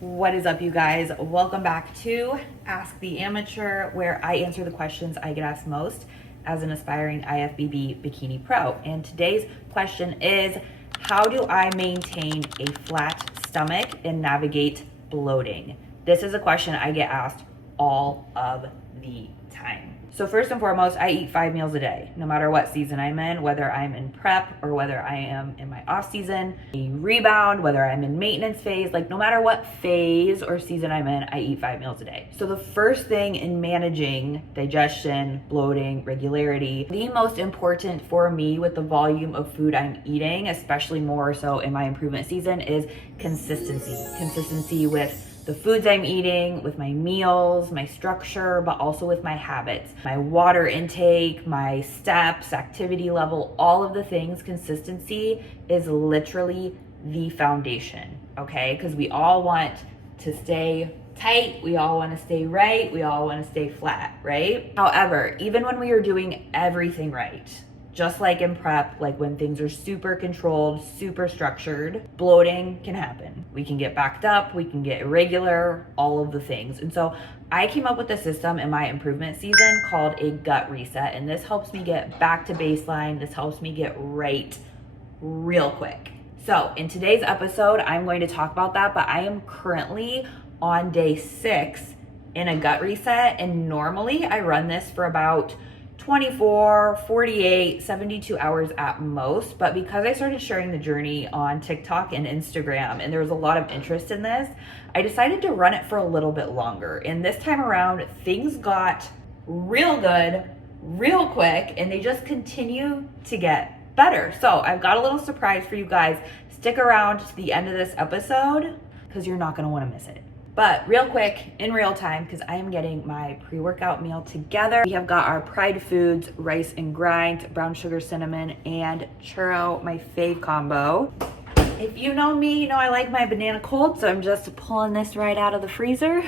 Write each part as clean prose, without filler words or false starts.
What is up, you guys? Welcome back to Ask the Amateur, where I answer the questions I get asked most as an aspiring IFBB Bikini Pro. And today's question is, how do I maintain a flat stomach and navigate bloating? This is a question I get asked all of the time. So first and foremost, I eat 5 meals a day, no matter what season I'm in, whether I'm in prep or whether I am in my off season, a rebound, whether I'm in maintenance phase, like no matter what phase or season I'm in, I eat 5 meals a day. So the first thing in managing digestion, bloating, regularity, the most important for me with the volume of food I'm eating, especially more so in my improvement season, is consistency. Consistency with the foods I'm eating, with my meals, my structure, but also with my habits, my water intake, my steps, activity level, all of the things. Consistency is literally the foundation, okay? Because we all want to stay tight, we all want to stay right, we all want to stay flat, right? However, even when we are doing everything right, just like in prep, like when things are super controlled, super structured, bloating can happen. We can get backed up, we can get irregular, all of the things. And so I came up with a system in my improvement season called a gut reset. And this helps me get back to baseline. This helps me get right real quick. So in today's episode, I'm going to talk about that, but I am currently on day 6 in a gut reset. And normally I run this for about 24, 48, 72 hours at most. But because I started sharing the journey on TikTok and Instagram, and there was a lot of interest in this, I decided to run it for a little bit longer. And this time around, things got real good, real quick, and they just continue to get better. So I've got a little surprise for you guys. Stick around to the end of this episode because you're not going to want to miss it. But real quick, in real time, because I am getting my pre-workout meal together. We have got our Pride Foods rice and grind, brown sugar cinnamon, and churro, my fave combo. If you know me, you know I like my banana cold, so I'm just pulling this right out of the freezer.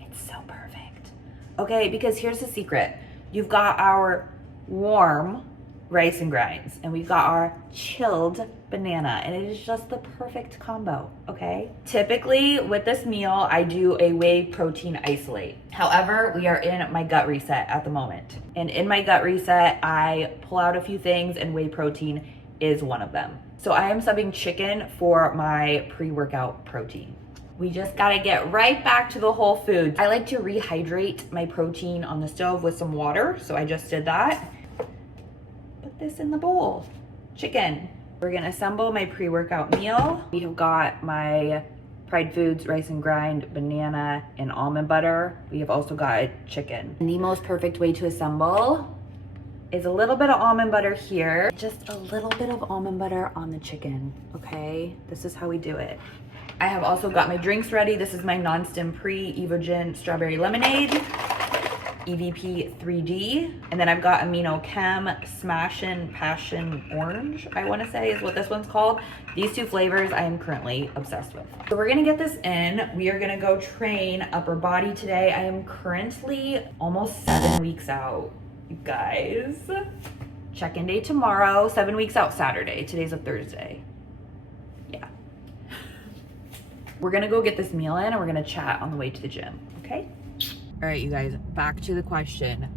It's so perfect. Okay, because here's the secret. You've got our warm rice and grinds, and we've got our chilled banana, and it is just the perfect combo, okay? Typically with this meal, I do a whey protein isolate. However, we are in my gut reset at the moment. And in my gut reset, I pull out a few things, and whey protein is one of them. So I am subbing chicken for my pre-workout protein. We just gotta get right back to the whole foods. I like to rehydrate my protein on the stove with some water, so I just did that. Put this in the bowl. Chicken. We're gonna assemble my pre-workout meal. We have got my Pride Foods rice and grind, banana, and almond butter. We have also got chicken. And the most perfect way to assemble is a little bit of almond butter here. Just a little bit of almond butter on the chicken, okay? This is how we do it. I have also got my drinks ready. This is my non-stim pre-Evogen strawberry lemonade, EVP 3D, and then I've got Amino Chem Smashin' Passion Orange, I want to say is what this one's called. These two flavors I am currently obsessed with. So we're gonna get this in. We are gonna go train upper body today. I am currently almost 7 weeks out, you guys. Check-in day tomorrow, 7 weeks out Saturday. Today's a Thursday. Yeah. We're gonna go get this meal in, and we're gonna chat on the way to the gym, okay? All right, you guys, back to the question.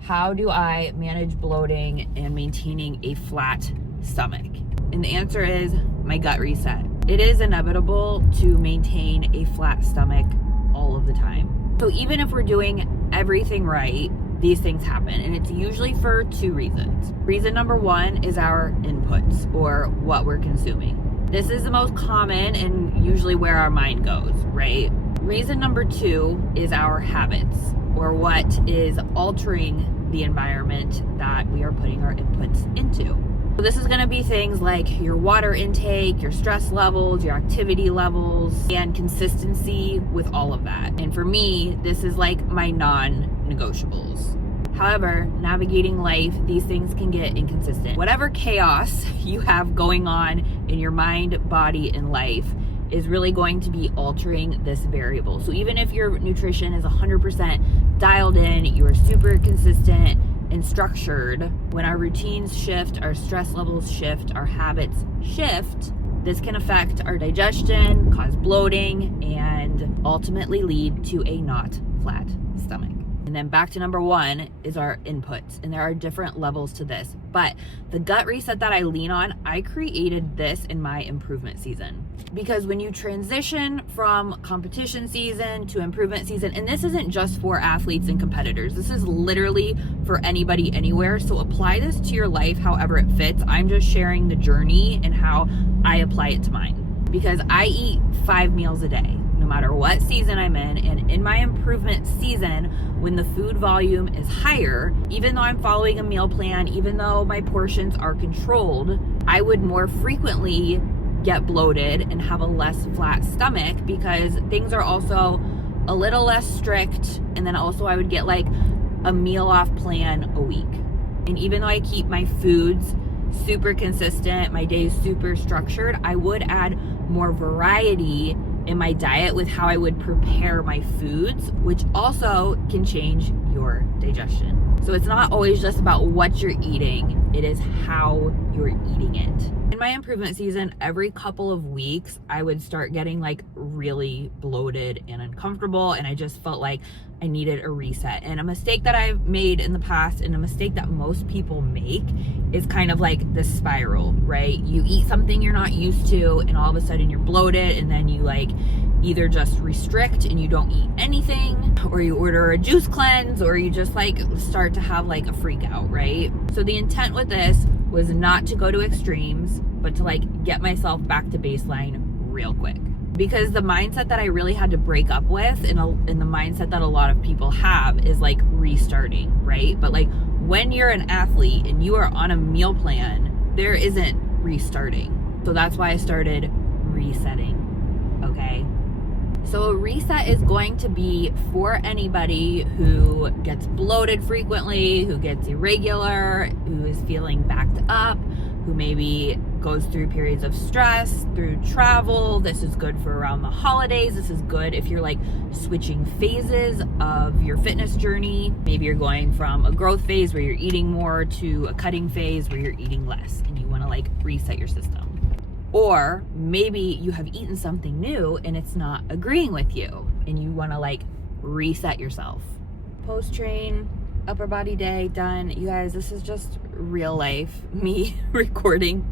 How do I manage bloating and maintaining a flat stomach? And the answer is my gut reset. It is inevitable to maintain a flat stomach all of the time. So even if we're doing everything right, these things happen. And it's usually for 2 reasons. Reason number 1 is our inputs, or what we're consuming. This is the most common and usually where our mind goes, right? Reason number 2 is our habits, or what is altering the environment that we are putting our inputs into. So this is going to be things like your water intake, your stress levels, your activity levels, and consistency with all of that. And for me, this is like my non-negotiables. However, navigating life, these things can get inconsistent. Whatever chaos you have going on in your mind, body, and life is really going to be altering this variable. So even if your nutrition is 100% dialed in, you are super consistent and structured, when our routines shift, our stress levels shift, our habits shift, this can affect our digestion, cause bloating, and and ultimately lead to a not flat stomach. And then back to number one is our inputs. And there are different levels to this. But the gut reset that I lean on, I created this in my improvement season. Because when you transition from competition season to improvement season, and this isn't just for athletes and competitors, this is literally for anybody, anywhere. So apply this to your life however it fits. I'm just sharing the journey and how I apply it to mine. Because I eat 5 meals a day, no matter what season I'm in. And in my improvement season, when the food volume is higher, even though I'm following a meal plan, even though my portions are controlled, I would more frequently get bloated and have a less flat stomach because things are also a little less strict. And then also I would get like a meal off plan a week. And even though I keep my foods super consistent, my days super structured, I would add more variety in my diet with how I would prepare my foods, which also can change your digestion. So it's not always just about what you're eating, it is how you're eating it. In my improvement season, every couple of weeks, I would start getting like really bloated and uncomfortable, and I just felt like I needed a reset. And a mistake that I've made in the past, and a mistake that most people make, is kind of like the spiral, right? You eat something you're not used to, and all of a sudden you're bloated, and then you like either just restrict and you don't eat anything, or you order a juice cleanse, or you just like start to have like a freak out, right? So the intent with this was not to go to extremes, but to like get myself back to baseline real quick. Because the mindset that I really had to break up with, and the mindset that a lot of people have, is like restarting, right? But like when you're an athlete and you are on a meal plan, there isn't restarting. So that's why I started resetting, okay? So a reset is going to be for anybody who gets bloated frequently, who gets irregular, who is feeling backed up, who maybe goes through periods of stress, through travel. This is good for around the holidays. This is good if you're like switching phases of your fitness journey. Maybe you're going from a growth phase where you're eating more to a cutting phase where you're eating less, and you want to like reset your system. Or maybe you have eaten something new and it's not agreeing with you, and you want to like reset yourself. Post-train, upper body day done. You guys, this is just real life me recording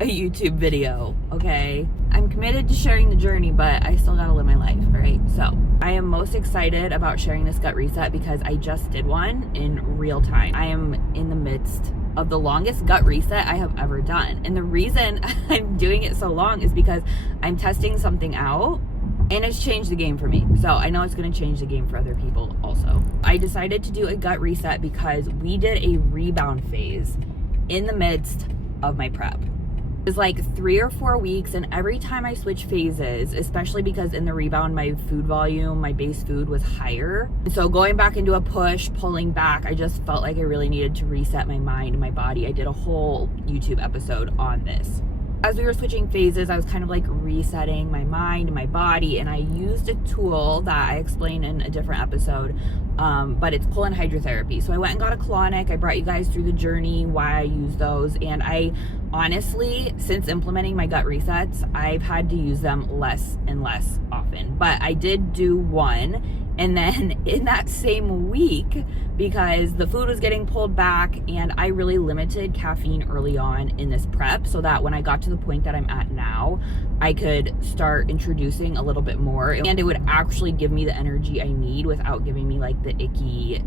a YouTube video, okay? I'm committed to sharing the journey, but I still gotta live my life, all right? So I am most excited about sharing this gut reset because I just did one in real time. I am in the midst of the longest gut reset I have ever done. And the reason I'm doing it so long is because I'm testing something out, and it's changed the game for me. So I know it's gonna change the game for other people also. I decided to do a gut reset because we did a rebound phase in the midst of my prep. It was like 3 or 4 weeks, and every time I switch phases, especially because in the rebound, my food volume, my base food was higher. So going back into a push, pulling back, I just felt like I really needed to reset my mind and my body. I did a whole YouTube episode on this. As we were switching phases, I was kind of like resetting my mind and my body, and I used a tool that I explained in a different episode, but it's colon hydrotherapy. So I went and got a colonic. I brought you guys through the journey, why I use those, and I honestly, since implementing my gut resets, I've had to use them less and less often. But I did do one, and then in that same week, because the food was getting pulled back and I really limited caffeine early on in this prep so that when I got to the point that I'm at now, I could start introducing a little bit more, and it would actually give me the energy I need without giving me like the icky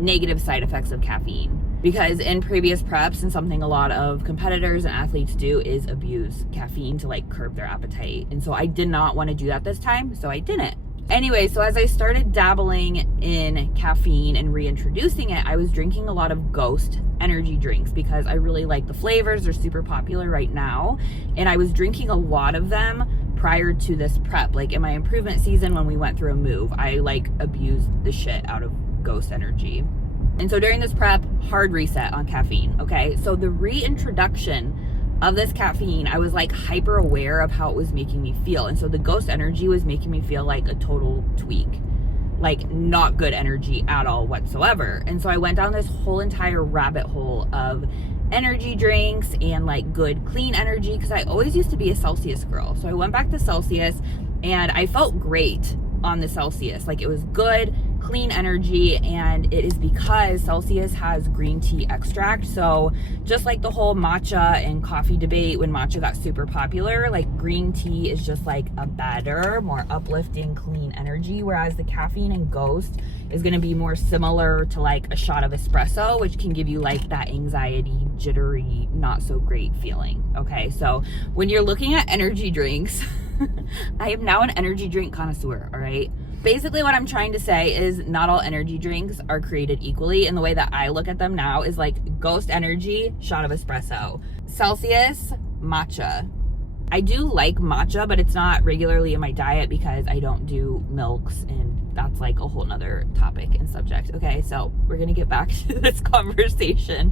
negative side effects of caffeine. Because in previous preps, and something a lot of competitors and athletes do, is abuse caffeine to like curb their appetite. And so I did not want to do that this time, so I didn't. Anyway, so as I started dabbling in caffeine and reintroducing it, I was drinking a lot of Ghost energy drinks because I really like the flavors. They're super popular right now. And I was drinking a lot of them prior to this prep. Like in my improvement season, when we went through a move, I like abused the shit out of Ghost energy. And so during this prep, hard reset on caffeine, okay? So the reintroduction of this caffeine, I was like hyper aware of how it was making me feel. And so the Ghost energy was making me feel like a total tweak, like not good energy at all whatsoever. And so I went down this whole entire rabbit hole of energy drinks and like good clean energy, because I always used to be a Celsius girl. So I went back to Celsius, and I felt great on the Celsius. Like, it was good, clean energy, and it is because Celsius has green tea extract. So just like the whole matcha and coffee debate when matcha got super popular, like, green tea is just like a better, more uplifting, clean energy, whereas the caffeine in Ghost is going to be more similar to like a shot of espresso, which can give you like that anxiety, jittery, not so great feeling. Okay, so when you're looking at energy drinks, I am now an energy drink connoisseur, all right? Basically what I'm trying to say is not all energy drinks are created equally, and the way that I look at them now is like Ghost Energy, shot of espresso. Celsius, matcha. I do like matcha, but it's not regularly in my diet because I don't do milks, and that's like a whole nother topic and subject. Okay, so we're gonna get back to this conversation,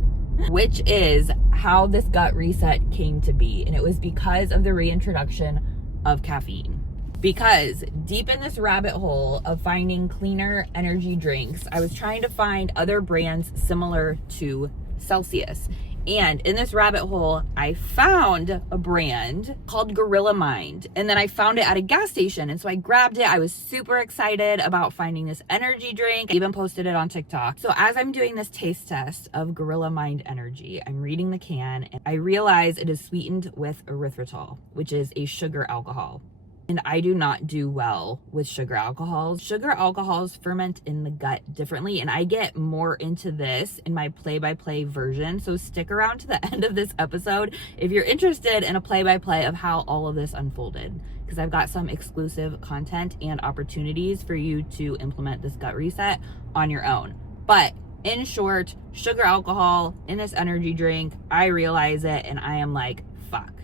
which is how this gut reset came to be. And it was because of the reintroduction of caffeine. Because deep in this rabbit hole of finding cleaner energy drinks, I was trying to find other brands similar to Celsius. And in this rabbit hole, I found a brand called Gorilla Mind. And then I found it at a gas station. And so I grabbed it. I was super excited about finding this energy drink. I even posted it on TikTok. So as I'm doing this taste test of Gorilla Mind Energy, I'm reading the can and I realize it is sweetened with erythritol, which is a sugar alcohol. And I do not do well with sugar alcohols. Sugar alcohols ferment in the gut differently, and I get more into this in my play-by-play version. So stick around to the end of this episode if you're interested in a play-by-play of how all of this unfolded, because I've got some exclusive content and opportunities for you to implement this gut reset on your own. But in short, sugar alcohol in this energy drink, I realize it and I am like, fuck.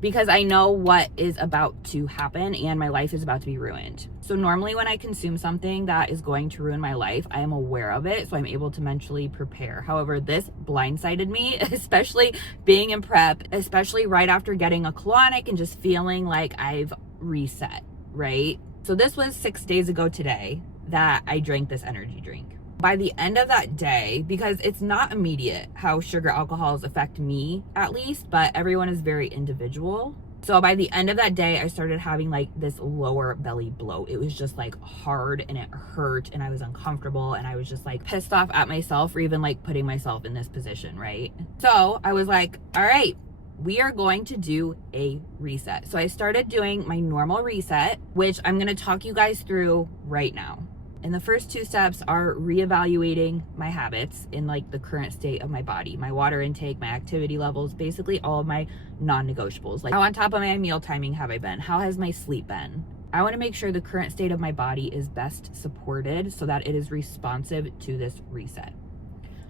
Because I know what is about to happen and my life is about to be ruined. So normally when I consume something that is going to ruin my life, I am aware of it, so I'm able to mentally prepare. However, this blindsided me, especially being in prep, especially right after getting a colonic and just feeling like I've reset, right? So this was 6 days ago today that I drank this energy drink. By the end of that day, because it's not immediate how sugar alcohols affect me, at least, but everyone is very individual. So by the end of that day, I started having like this lower belly bloat. It was just like hard and it hurt and I was uncomfortable and I was just like pissed off at myself for even like putting myself in this position, right? So I was like, all right, we are going to do a reset. So I started doing my normal reset, which I'm going to talk you guys through right now. And the first 2 steps are reevaluating my habits in like the current state of my body, my water intake, my activity levels, basically all of my non-negotiables. Like, how on top of my meal timing have I been? How has my sleep been? I want to make sure the current state of my body is best supported so that it is responsive to this reset.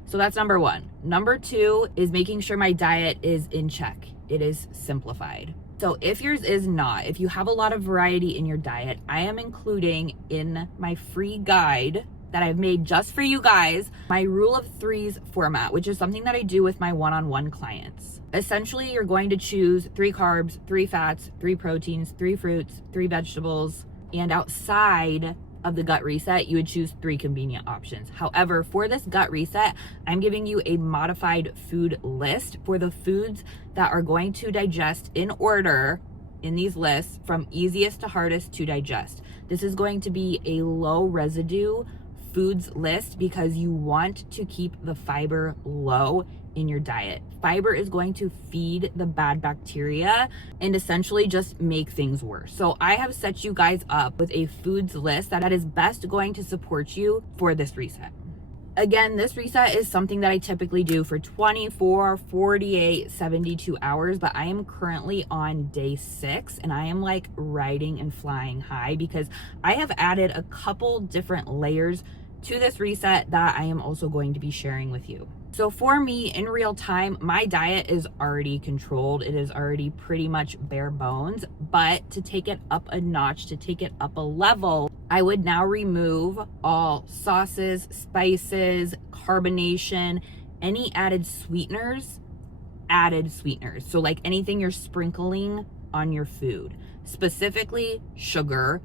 So that's number 1. Number 2 is making sure my diet is in check. It is simplified. So if yours is not, if you have a lot of variety in your diet, I am including in my free guide that I've made just for you guys, my rule of 3s format, which is something that I do with my one-on-one clients. Essentially, you're going to choose 3 carbs, 3 fats, 3 proteins, 3 fruits, 3 vegetables, and outside of the gut reset, you would choose 3 convenient options. However, for this gut reset, I'm giving you a modified food list for the foods that are going to digest in order in these lists from easiest to hardest to digest. This is going to be a low residue foods list because you want to keep the fiber low in your diet. Fiber is going to feed the bad bacteria and essentially just make things worse. So I have set you guys up with a foods list that is best going to support you for this reset. Again, this reset is something that I typically do for 24, 48, 72 hours, but I am currently on day 6 and I am like riding and flying high because I have added a couple different layers to this reset that I am also going to be sharing with you. So for me, in real time, my diet is already controlled. It is already pretty much bare bones, but to take it up a notch, to take it up a level, I would now remove all sauces, spices, carbonation, any added sweeteners. So like anything you're sprinkling on your food, specifically sugar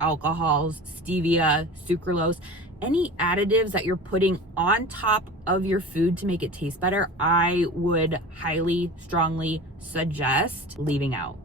alcohols, stevia, sucralose, any additives that you're putting on top of your food to make it taste better, I would highly, strongly suggest leaving out.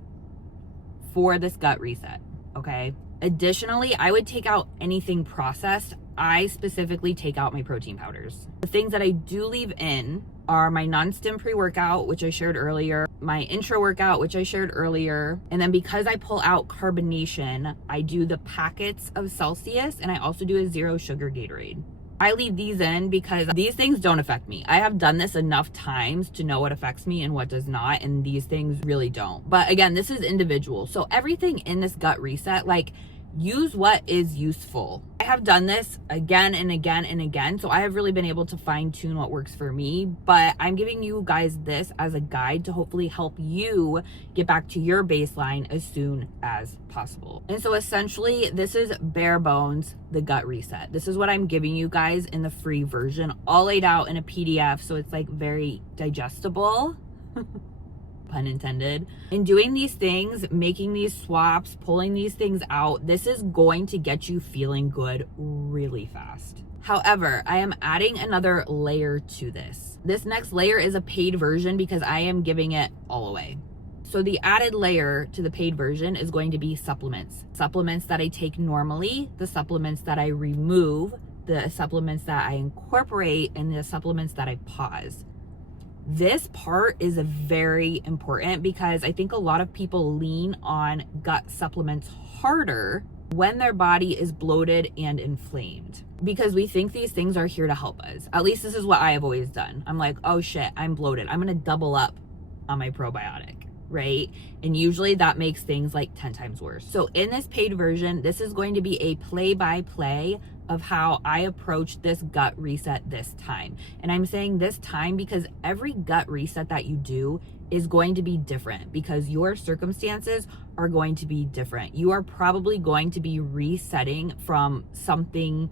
for this gut reset, okay? Additionally, I would take out anything processed. I specifically take out my protein powders. The things that I do leave in are my non-stim pre-workout, which I shared earlier, my intro workout, which I shared earlier, and then because I pull out carbonation, I do the packets of Celsius, and I also do a 0 sugar Gatorade. I leave these in because these things don't affect me. I have done this enough times to know what affects me and what does not, and these things really don't. But again, this is individual. So everything in this gut reset, like, use what is useful. I have done this again and again and again, so I have really been able to fine tune what works for me, but I'm giving you guys this as a guide to hopefully help you get back to your baseline as soon as possible. And so essentially, this is bare bones, the gut reset. This is what I'm giving you guys in the free version, all laid out in a PDF, so it's like very digestible. Pun intended. In doing these things, making these swaps, pulling these things out, this is going to get you feeling good really fast. However, I am adding another layer to this. This next layer is a paid version because I am giving it all away. So the added layer to the paid version is going to be supplements. Supplements that I take normally, the supplements that I remove, the supplements that I incorporate, and the supplements that I pause. This part is very important because I think a lot of people lean on gut supplements harder when their body is bloated and inflamed because we think these things are here to help us. At least this is what I have always done. I'm like, oh shit, I'm bloated. I'm going to double up on my probiotic, right? And usually that makes things like 10 times worse. So in this paid version, this is going to be a play-by-play of how I approach this gut reset this time. And I'm saying this time because every gut reset that you do is going to be different because your circumstances are going to be different. You are probably going to be resetting from something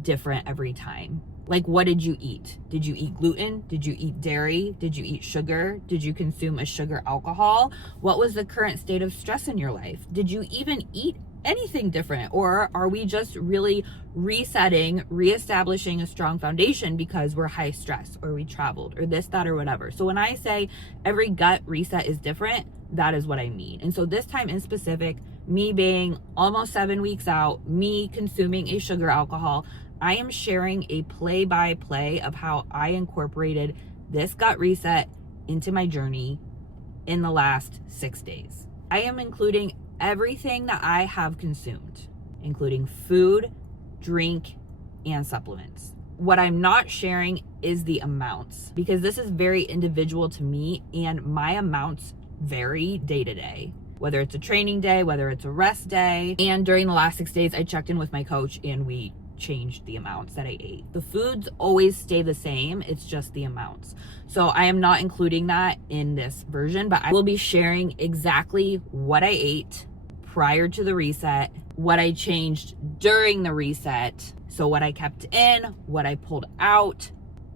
different every time. Like, what did you eat? Did you eat gluten? Did you eat dairy? Did you eat sugar? Did you consume a sugar alcohol? What was the current state of stress in your life? Did you even eat anything different? Or are we just really resetting, reestablishing a strong foundation because we're high stress or we traveled or this, that, or whatever? So when I say every gut reset is different, that is what I mean. And so this time in specific, me being almost 7 weeks out, me consuming a sugar alcohol, I am sharing a play-by-play of how I incorporated this gut reset into my journey in the last 6 days. I am including everything that I have consumed, including food, drink, and supplements. What I'm not sharing is the amounts because this is very individual to me and my amounts vary day to day, whether it's a training day, whether it's a rest day. And during the last 6 days, I checked in with my coach and we changed the amounts that I ate. The foods always stay the same, it's just the amounts. So I am not including that in this version, but I will be sharing exactly what I ate prior to the reset, what I changed during the reset, so what I kept in, what I pulled out,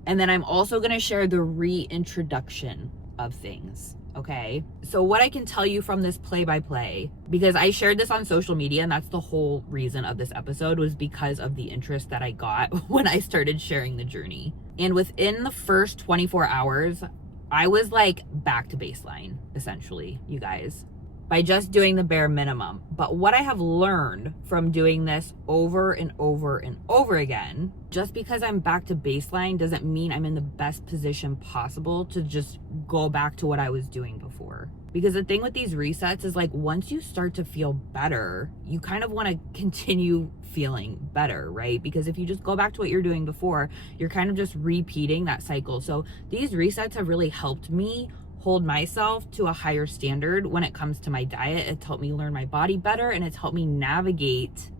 and then I'm also going to share the reintroduction of things. Okay, so what I can tell you from this play-by-play, because I shared this on social media and that's the whole reason of this episode, was because of the interest that I got when I started sharing the journey. And within the first 24 hours, I was like back to baseline, essentially, you guys, by just doing the bare minimum. But what I have learned from doing this over and over and over again, just because I'm back to baseline doesn't mean I'm in the best position possible to just go back to what I was doing before. Because the thing with these resets is like, once you start to feel better, you kind of want to continue feeling better, right? Because if you just go back to what you're doing before, you're kind of just repeating that cycle. So these resets have really helped me hold myself to a higher standard when it comes to my diet. It's helped me learn my body better and it's helped me navigate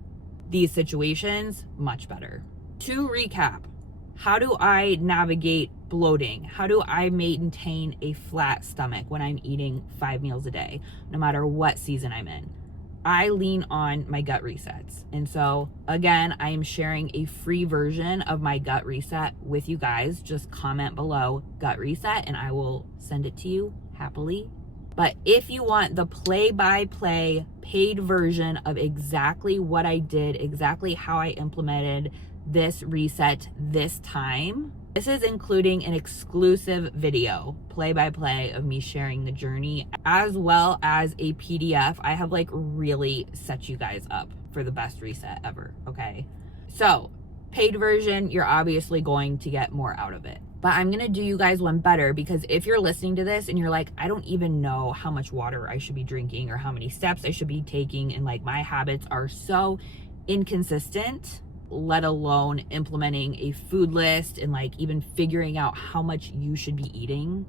these situations much better. To recap, how do I navigate bloating? How do I maintain a flat stomach when I'm eating 5 meals a day, no matter what season I'm in? I lean on my gut resets. And so again, I am sharing a free version of my gut reset with you guys. Just comment below gut reset and I will send it to you happily. But if you want the play-by-play paid version of exactly what I did, exactly how I implemented this reset this time, This is including an exclusive video, play-by-play of me sharing the journey, as well as a PDF. I have like really set you guys up for the best reset ever, okay? So, paid version, you're obviously going to get more out of it. But I'm gonna do you guys one better, because if you're listening to this and you're like, I don't even know how much water I should be drinking or how many steps I should be taking, and like my habits are so inconsistent, let alone implementing a food list and like even figuring out how much you should be eating.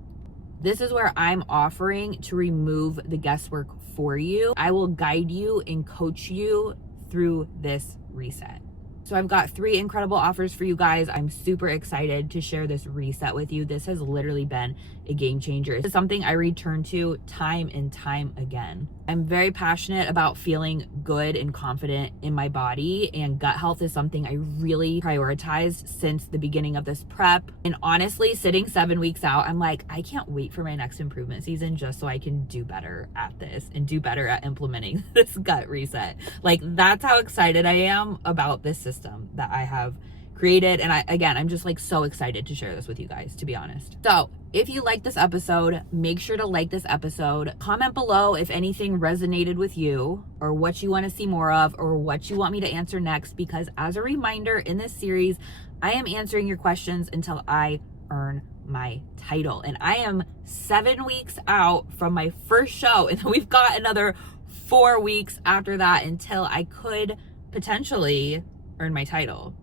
This is where I'm offering to remove the guesswork for you. I will guide you and coach you through this reset. So I've got 3 incredible offers for you guys. I'm super excited to share this reset with you. This has literally been a game changer. It's something I return to time and time again. I'm very passionate about feeling good and confident in my body, and gut health is something I really prioritized since the beginning of this prep. And honestly, sitting 7 weeks out, I'm like, I can't wait for my next improvement season just so I can do better at this and do better at implementing this gut reset. Like, that's how excited I am about this system that I have created. And I'm just like so excited to share this with you guys, to be honest. So if you like this episode, make sure to like this episode. Comment below if anything resonated with you, or what you want to see more of, or what you want me to answer next, because as a reminder, in this series, I am answering your questions until I earn my title. And I am 7 weeks out from my first show, and then we've got another 4 weeks after that until I could potentially earn my title.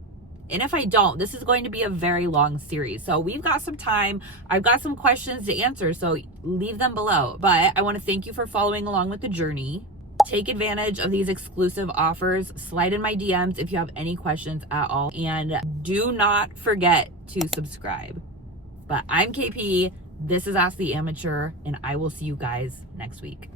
And if I don't, this is going to be a very long series. So we've got some time. I've got some questions to answer, so leave them below. But I want to thank you for following along with the journey. Take advantage of these exclusive offers. Slide in my DMs if you have any questions at all. And do not forget to subscribe. But I'm KP. This is Ask the Amateur, and I will see you guys next week.